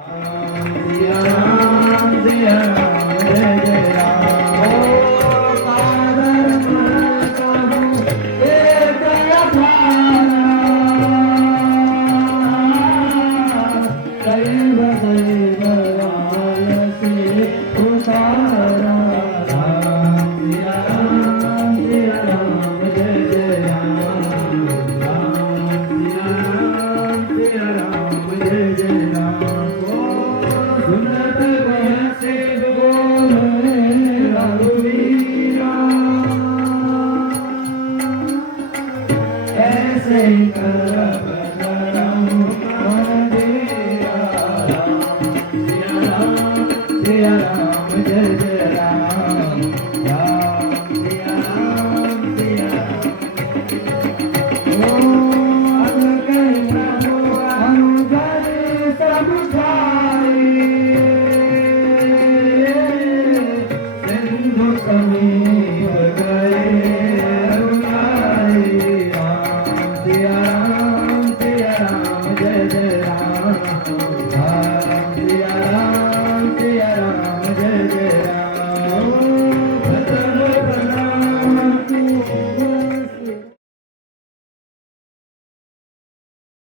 सिया राम जय जय राम। ओ सागर मन कहूँ एक अठारह, दैव दैव आलसी उतारा। राम सिया राम जय जय राम। राम सिया राम जय जय राम। सुनत बहसे बोले रघुवीरा, ऐसे करब करम मंदिरा। सिया राम जय जय राम। राम सिया राम सिया राम। ओ अग कहि प्रभु अनुग्रह सब खाई, सिंधु समीप गए रघुराई। राम सिया राम सिया राम